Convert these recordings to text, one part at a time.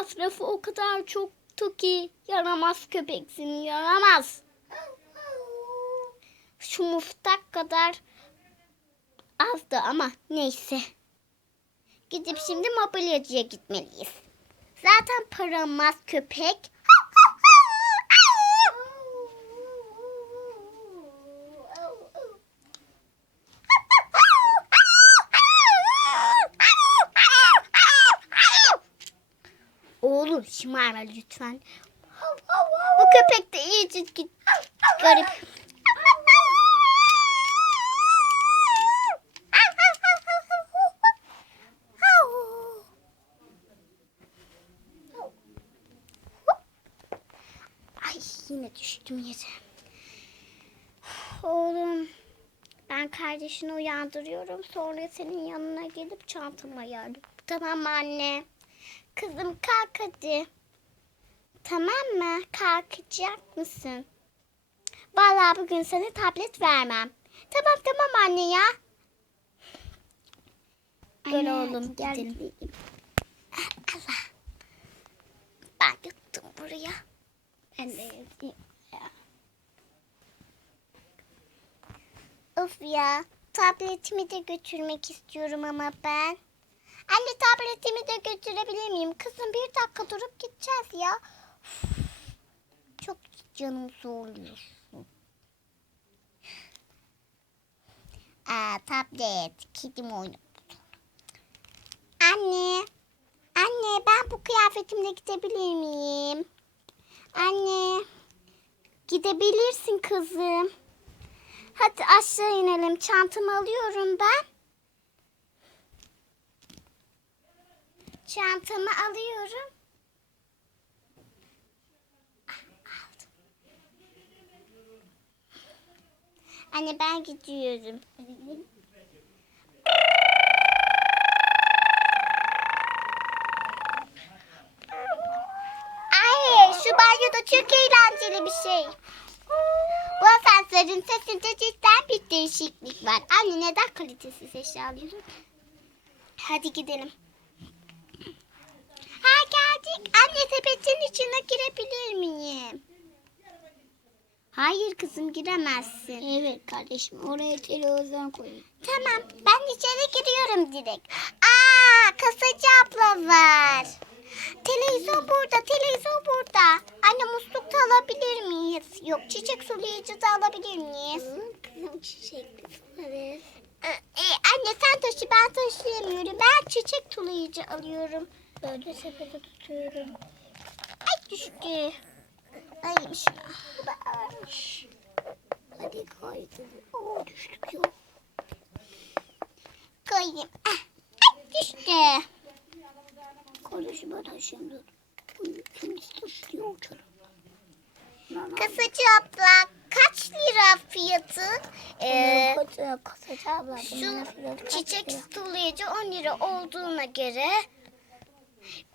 masrafı o kadar çoktu ki yaramaz köpeksin yaramaz. Şu muftak kadar azdı ama neyse. Gidip şimdi mobilyacıya gitmeliyiz. Zaten paramaz köpek. Oğlum şımarma lütfen. Bu köpek de iyice garip. Ay yine düştüm yere. Oğlum ben kardeşini uyandırıyorum. Sonra senin yanına gelip çantamı ayarlıyorum. Tamam anne? Kızım kalk hadi. Tamam mı? Kalkacak mısın? Vallahi bugün sana tablet vermem. Tamam tamam anne ya. Gel oğlum gel gidelim. Allah. Ben yuttum buraya. Ben de yazayım. Of ya. Tabletimi de götürmek istiyorum ama ben. Anne tabletimi de götürebilir miyim? Kızım bir dakika durup gideceğiz ya. Çok canım zorluyorsun. Aa, tablet. Kedim oyunu. Anne. Anne ben bu kıyafetimle gidebilir miyim? Anne. Gidebilirsin kızım. Hadi aşağı inelim. Çantamı alıyorum ben. Çantamı alıyorum. Ah. Anne ben gidiyorum. Ay şu banyoda çok eğlenceli bir şey. Bu asansörün sesinde cidden bir değişiklik var. Anne neden kalitesiz eşya alıyorsun? Hadi gidelim. Geldik. Anne sepetin içine girebilir miyim? Hayır kızım giremezsin. Evet kardeşim oraya televizyon koyun. Tamam ben içeri giriyorum direkt. Aa kasacı abla var. Televizyon burada, televizyon burada. Anne musluk da alabilir miyiz? Yok çiçek sulayıcı da alabilir miyiz? Kızım çiçekli suları. Ee, e, anne sen taşı ben taşıyamıyorum. Ben çiçek sulayıcı alıyorum. Böyle sepete tutuyorum. Ay düştü. Ay şuna. Da. Hadi kaydı. Oo düştük ya. Koyayım. Ah, Ay düştü. Dur. Bunu kendisi taşıyor uçarım. Lan Kasacı abla kaç lira fiyatı? Ee, Kasacı, abla. şu çiçek sulayıcı 10 lira olduğuna göre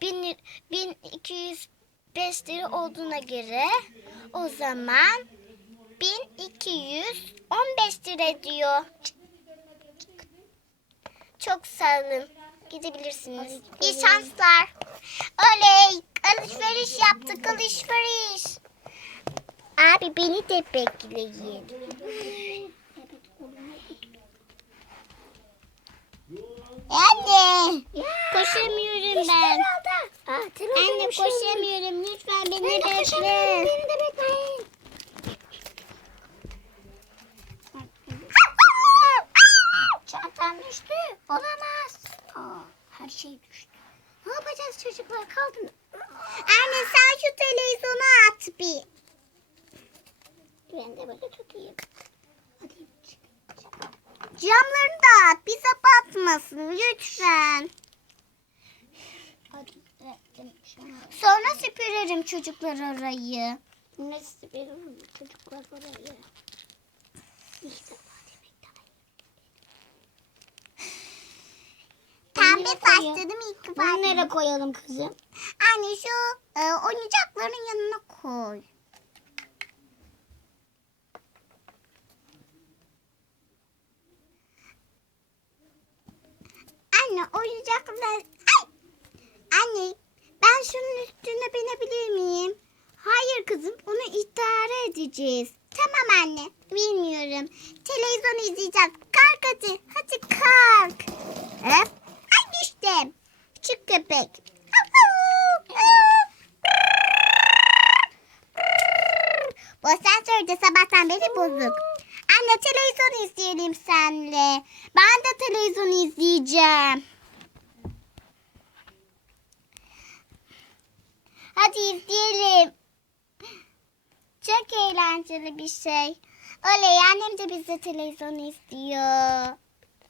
1000 lir- 1205 lira olduğuna göre o zaman 1215 lira diyor. Çok sağ olun. Gidebilirsiniz. İyi şanslar. Oley! Alışveriş yaptık alışveriş. Abi beni de bekleyin. Anne! Koşamıyorum ben. Aa, televizyon Anne bir şey oldu. koşamıyorum. Lütfen beni Ben de koşamıyorum, bekle. Beni de bekleyin. Çantam düştü. Olamaz. Aa, her şey düştü. Ne yapacağız çocuklar kaldı. Anne sen şu televizyonu at bir. Ben de böyle tutayım. Hadi çık. Camlarını da at. Bize batmasın lütfen. Sonra süpürelim çocuklar orayı. Neyse benim çocuklar oraya. İşte Pembe Nereye saç koyayım? dedim ilk Bunu defa. nereye koyalım kızım? Anne şu e, oyuncakların yanına koy. Anne oyuncaklar... Anne ben şunun üstüne binebilir miyim? Hayır kızım onu idare edeceğiz. Tamam anne bilmiyorum. Televizyon izleyeceğiz. Kalk hadi hadi kalk. Öf. Ay düştüm. Küçük köpek. Bu sensörde sabahtan beri bozuk. Anne televizyon izleyelim senle. Ben de televizyon izleyeceğim. Hadi izleyelim. Çok eğlenceli bir şey. Oley annem de bize televizyon izliyor.